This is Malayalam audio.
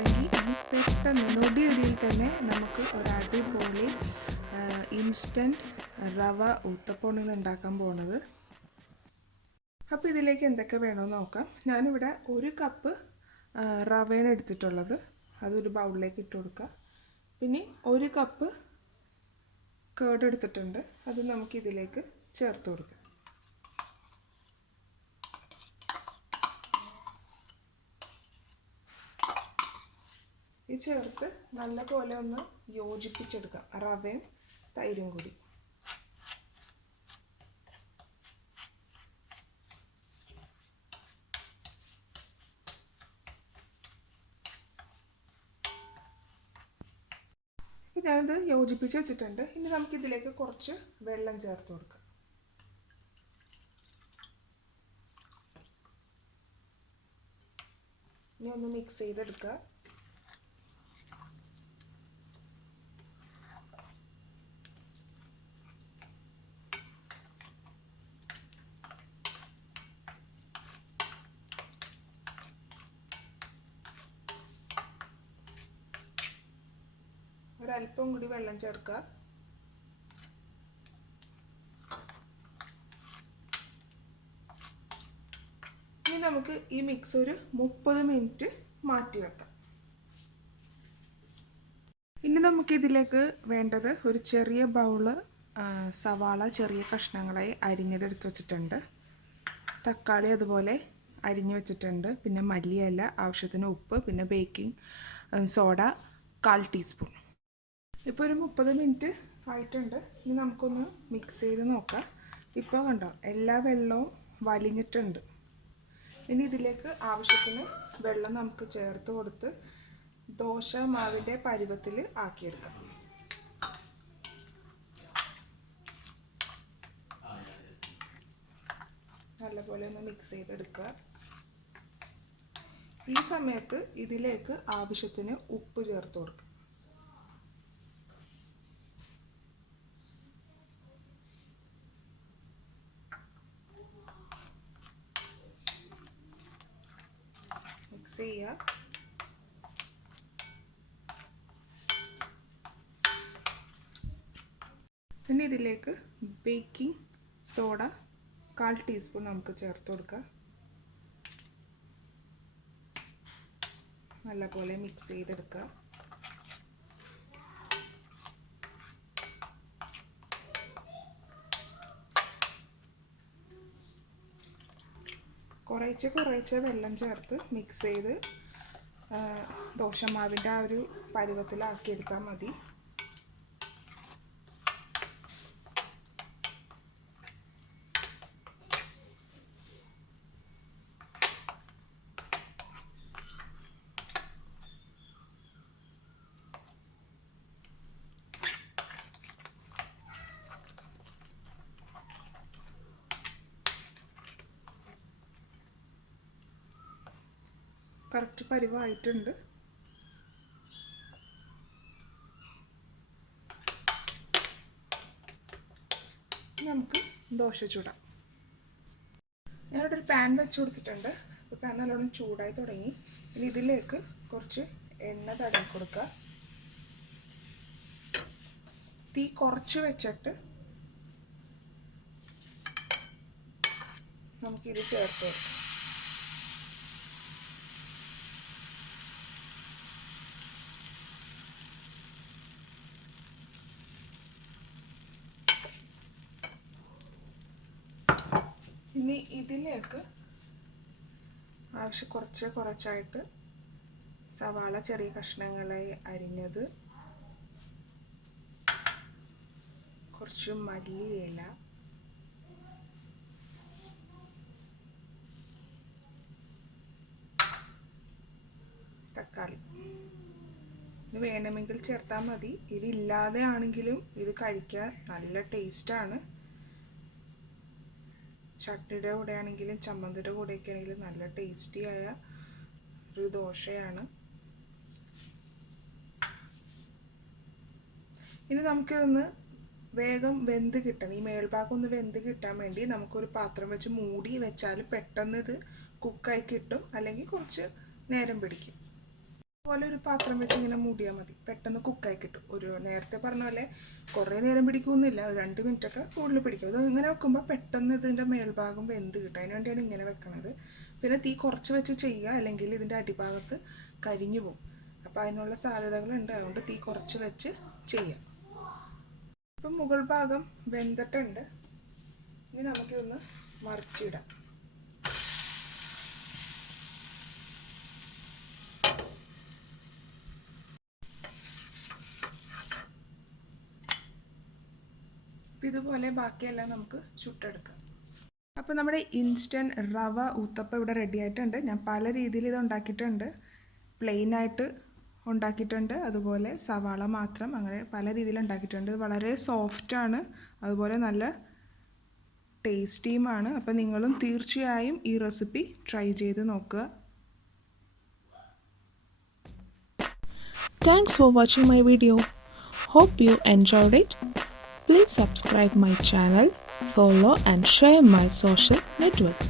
ഇഷ്ടപ്പെട്ടെങ്കിൽ ഇനി പെട്ടെന്ന് നൊടിയടിയിൽ തന്നെ നമുക്ക് ഒരു അടിപൊളി ഇൻസ്റ്റൻറ്റ് റവ ഊത്തപ്പമാണ് ഇന്ന് ഉണ്ടാക്കാൻ പോകുന്നത്. അപ്പോൾ ഇതിലേക്ക് എന്തൊക്കെ വേണമെന്ന് നോക്കാം. ഞാനിവിടെ 1 കപ്പ് റവയാണ് എടുത്തിട്ടുള്ളത്. അതൊരു ബൗളിലേക്ക് ഇട്ട് കൊടുക്കുക. പിന്നെ 1 കപ്പ് കേർഡ് എടുത്തിട്ടുണ്ട്. അത് നമുക്ക് ഇതിലേക്ക് ചേർത്ത് കൊടുക്കാം. ഈ ചേർത്ത് നല്ലപോലെ ഒന്ന് യോജിപ്പിച്ചെടുക്കാം, റവയും തൈരും കൂടി. ഞാനിത് യോജിപ്പിച്ച് വെച്ചിട്ടുണ്ട്. ഇനി നമുക്കിതിലേക്ക് കുറച്ച് വെള്ളം ചേർത്ത് കൊടുക്കാം. ഇനി ഒന്ന് മിക്സ് ചെയ്തെടുക്കുക. ഒരല്പം കൂടി വെള്ളം ചേർക്കുക. ഇനി നമുക്ക് ഈ മിക്സ് ഒരു 30 മിനിറ്റ് മാറ്റി വെക്കാം. ഇനി നമുക്ക് ഇതിലേക്ക് വേണ്ടത് ഒരു ചെറിയ ബൗള് സവാള ചെറിയ കഷ്ണങ്ങളായി അരിഞ്ഞതെടുത്ത് വെച്ചിട്ടുണ്ട്. തക്കാളി അതുപോലെ അരിഞ്ഞു വെച്ചിട്ടുണ്ട്. പിന്നെ മല്ലിയില, ആവശ്യത്തിന് ഉപ്പ്, പിന്നെ ബേക്കിംഗ് സോഡ 1/4 ടീസ്പൂൺ. ഇപ്പോൾ ഒരു 30 മിനിറ്റ് ആയിട്ടുണ്ട്. ഇനി നമുക്കൊന്ന് മിക്സ് ചെയ്ത് നോക്കാം. ഇപ്പോൾ കണ്ടോ, എല്ലാ വെള്ളവും വലിഞ്ഞിട്ടുണ്ട്. ഇനി ഇതിലേക്ക് ആവശ്യത്തിന് വെള്ളം നമുക്ക് ചേർത്ത് കൊടുത്ത് ദോശ മാവിൻ്റെ പരുവത്തിൽ ആക്കിയെടുക്കാം. നല്ലപോലെ ഒന്ന് മിക്സ് ചെയ്തെടുക്കുക. ഈ സമയത്ത് ഇതിലേക്ക് ആവശ്യത്തിന് ഉപ്പ് ചേർത്ത് കൊടുക്കുക. മിക്സ് ചെയ്യുക. പിന്നെ ഇതിലേക്ക് ബേക്കിംഗ് സോഡ 1/4 ടീസ്പൂൺ നമുക്ക് ചേർത്ത് കൊടുക്കാം. നല്ലപോലെ മിക്സ് ചെയ്തെടുക്കുക. കുറേശ്ശെ വെള്ളം ചേർത്ത് മിക്സ് ചെയ്ത് ദോശമാവിൻ്റെ ആ ഒരു പരുവത്തിലാക്കിയെടുത്താൽ മതി. കറക്റ്റ് പരുവായിട്ടുണ്ട്. നമുക്ക് ദോശ ചൂടാം. ഞാനിവിടെ ഒരു പാൻ വെച്ച് കൊടുത്തിട്ടുണ്ട്. അപ്പോൾ പാൻ നല്ലോണം ചൂടായി തുടങ്ങി. ഇനി ഇതിലേക്ക് കുറച്ച് എണ്ണ തടവി കൊടുക്കുക. തീ കുറച്ച് വെച്ചിട്ട് നമുക്കിത് ചേർത്ത് കൊടുക്കാം. ഇനി ഇതിലേക്ക് കുറച്ചായിട്ട് സവാള ചെറിയ കഷ്ണങ്ങളായി അരിഞ്ഞത്, കുറച്ച് മല്ലിയില, തക്കാളി. ഇത് വേണമെങ്കിൽ ചേർത്താൽ മതി. ഇതില്ലാതെ ആണെങ്കിലും ഇത് കഴിക്കാൻ നല്ല ടേസ്റ്റാണ്. ചട്നിയുടെ കൂടെ ആണെങ്കിലും ചമ്മന്തിയുടെ കൂടെയൊക്കെ ആണെങ്കിലും നല്ല ടേസ്റ്റിയായ ഒരു ദോശയാണ്. ഇനി നമുക്കിതൊന്ന് വേഗം വെന്ത് കിട്ടണം. ഈ മേൽഭാഗം ഒന്ന് വെന്ത് കിട്ടാൻ വേണ്ടി നമുക്കൊരു പാത്രം വെച്ച് മൂടി വെച്ചാൽ പെട്ടെന്ന് ഇത് കുക്കായി കിട്ടും, അല്ലെങ്കിൽ കുറച്ച് നേരം പിടിക്കും. അതുപോലെ ഒരു പാത്രം വെച്ച് ഇങ്ങനെ മൂടിയാൽ മതി, പെട്ടെന്ന് കുക്കായി കിട്ടും. ഒരു നേരത്തെ പറഞ്ഞ പോലെ കുറേ നേരം പിടിക്കുന്നില്ല, ഒരു 2 മിനിറ്റൊക്കെ കൂടുതൽ പിടിക്കും. ഇത് ഇങ്ങനെ വെക്കുമ്പോൾ പെട്ടെന്ന് ഇതിൻ്റെ മേൽഭാഗം വെന്ത് കിട്ടും, അതിന് വേണ്ടിയാണ് ഇങ്ങനെ വെക്കണത്. പിന്നെ തീ കുറച്ച് വെച്ച് ചെയ്യുക, അല്ലെങ്കിൽ ഇതിൻ്റെ അടിഭാഗത്ത് കരിഞ്ഞു പോകും. അപ്പോൾ അതിനുള്ള സാധ്യതകളുണ്ട്, അതുകൊണ്ട് തീ കുറച്ച് വെച്ച് ചെയ്യാം. ഇപ്പം മുകൾ ഭാഗം വെന്തിട്ടുണ്ട്. ഇനി നമുക്കിതൊന്ന് മറിച്ചിടാം. ഇതുപോലെ ബാക്കിയെല്ലാം നമുക്ക് ചുട്ടെടുക്കാം. അപ്പോൾ നമ്മുടെ ഇൻസ്റ്റൻറ്റ് റവ ഊത്തപ്പം ഇവിടെ റെഡി ആയിട്ടുണ്ട്. ഞാൻ പല രീതിയിൽ ഇത് ഉണ്ടാക്കിയിട്ടുണ്ട്. പ്ലെയിനായിട്ട് ഉണ്ടാക്കിയിട്ടുണ്ട്, അതുപോലെ സവാള മാത്രം, അങ്ങനെ പല രീതിയിൽ ഉണ്ടാക്കിയിട്ടുണ്ട്. ഇത് വളരെ സോഫ്റ്റാണ്, അതുപോലെ നല്ല ടേസ്റ്റിയുമാണ്. അപ്പോൾ നിങ്ങളും തീർച്ചയായും ഈ റെസിപ്പി ട്രൈ ചെയ്ത് നോക്കുക. Thanks for watching my video. Hope you enjoyed it. Please subscribe my channel, follow and share my social network.